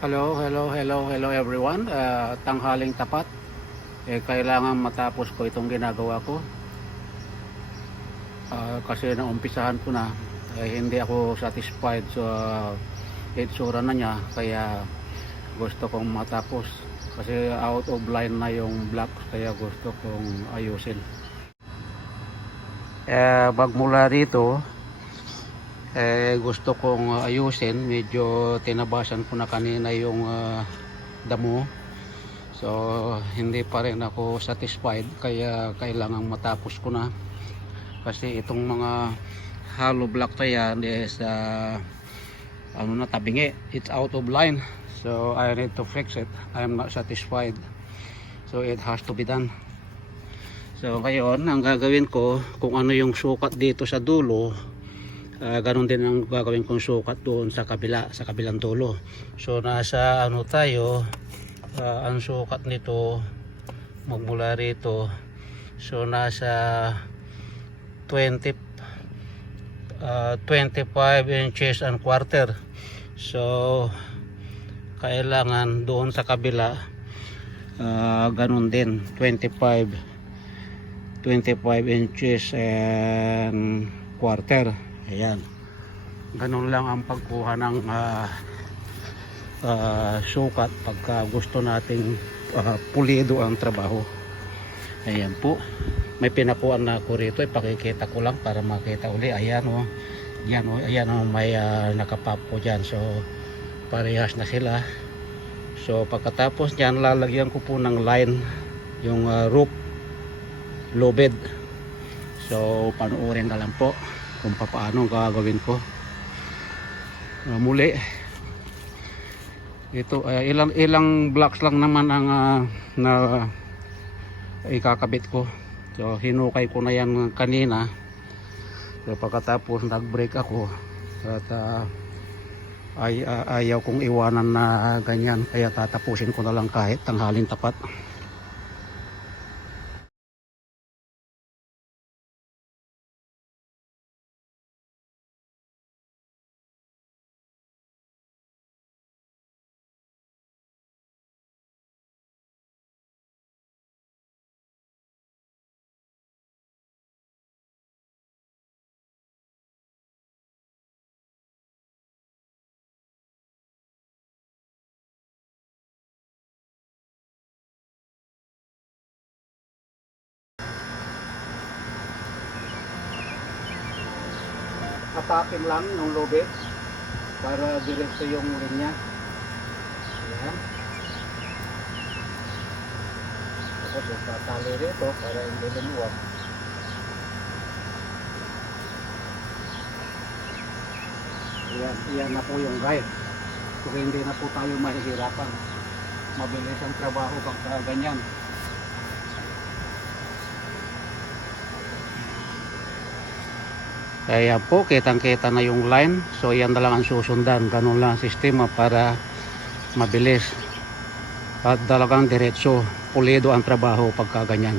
Hello everyone. Tanghaling tapat. Kailangan matapos ko itong ginagawa ko. Kasi naumpisahan ko na. Hindi ako satisfied sa itsura na niya. Kaya gusto kong matapos. Kasi out of line na yung block. Kaya gusto kong ayusin. Magmula dito, gusto kong ayusin. Medyo tinabasan ko na kanina yung damo. So hindi pa rin ako satisfied, kaya kailangang matapos ko na. Kasi itong mga hollow block na yan is tabingi, it's out of line. So I need to fix it. I am not satisfied, so it has to be done. So ngayon ang gagawin ko, kung ano yung sukat dito sa dulo, ganun din ang gagawin kong sukat doon sa kabilang dulo. So nasa tayo, ang sukat nito magmula rito, so nasa 25 inches and quarter. So kailangan doon sa kabila ganun din, 25 inches and quarter. Ayan, ganun lang ang pagkuha ng sukat pagka gusto nating pulido ang trabaho. Ayan po, may pinakuan na ako rito. Ipakikita ko lang para makita uli. Ayan o, ayan o, may nakapap ko dyan. So parehas na sila. So pagkatapos dyan, lalagyan ko po ng line yung roof low bed. So panoorin na lang po kung paano gagawin ko. Muli, ito ilang blocks lang naman ang na ikakabit ko. So hinukay ko na yan kanina. So pagkatapos nag-break ako at ayaw kong iwanan na ganyan, kaya tatapusin ko na lang kahit tanghaling tapat. Atakin lang ng lobet para diretso yung linya. Ayan. Tapos tatali rito para hindi lumuwag. Iyan na po yung guide. So hindi na po tayo mahihirapan. Mabilis ang trabaho pagka ganyan. Kaya po, kitang-kita na yung line. So yan na lang ang susundan. Ganun lang ang sistema para mabilis at talagang diretso, pulido ang trabaho pagka ganyan.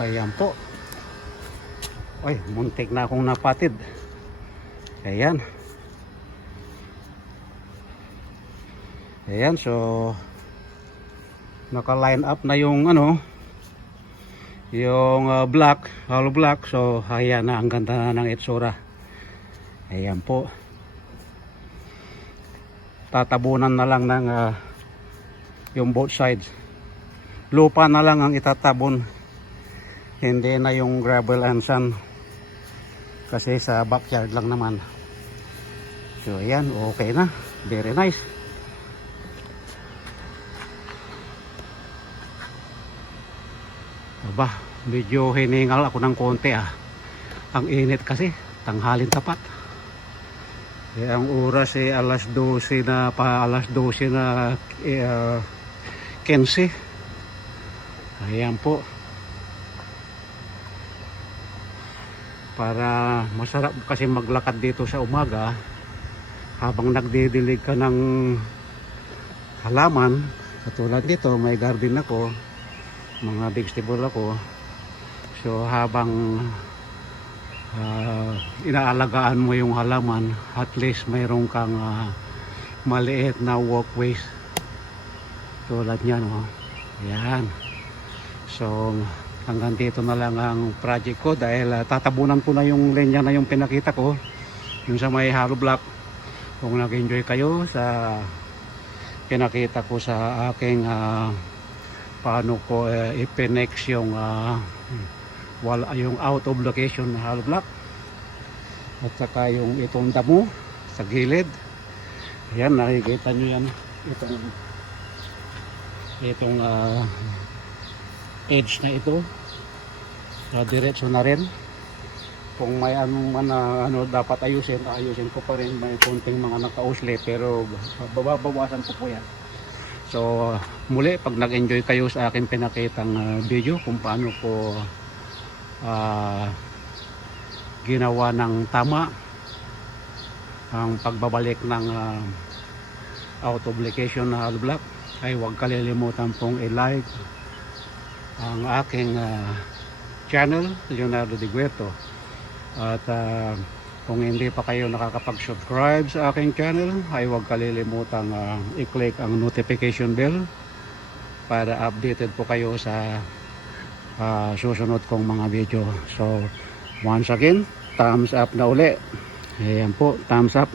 Ayan po. Ay, muntik na akong napatid. Ayan. Ayan, so naka-line up na yung yung block, hollow block. So ayan na, ang ganda na ng itsura. Ayan po. Tatabunan na lang ng yung both sides. Lupa na lang ang itatabon, hindi na yung gravel and sand, kasi sa backyard lang naman. So ayan, okay na, very nice. Aba, medyo hiningal ako ng konti ang init kasi, tanghalin tapat. Ang oras alas 12 na, alas 12 na 15. Ayan po. Para masarap kasi maglakad dito sa umaga habang nagdidilig ka ng halaman. Katulad dito, may garden ako, mga vegetable ako. So habang inaalagaan mo yung halaman, at least mayroon kang maliit na walkways tulad nyan. Ayan. So hanggang dito na lang ang project ko, dahil tatabunan ko na yung linya na yung pinakita ko, yung sa may hollow block. Kung nag-enjoy kayo sa pinakita ko sa aking paano ko ipinex yung yung out of location na hollow block, at saka yung itong damo sa gilid. Ayan, nakikita nyo yan, itong edge na ito, diretso na rin. Kung may ano dapat ayusin ko pa rin. May konting mga nakausli, pero babawasan ko po yan. So muli, pag nag-enjoy kayo sa aking pinakitang video kung paano ko ginawa ng tama ang pagbabalik ng out of location na hollow block, ay huwag kalilimutan pong i-like ang aking channel, Leonardo De Guerto. At kung hindi pa kayo nakakapag-subscribe sa aking channel, ay huwag kalilimutan i-click ang notification bell para updated po kayo sa susunod kong mga video. So once again, thumbs up na uli. Ayan po, thumbs up.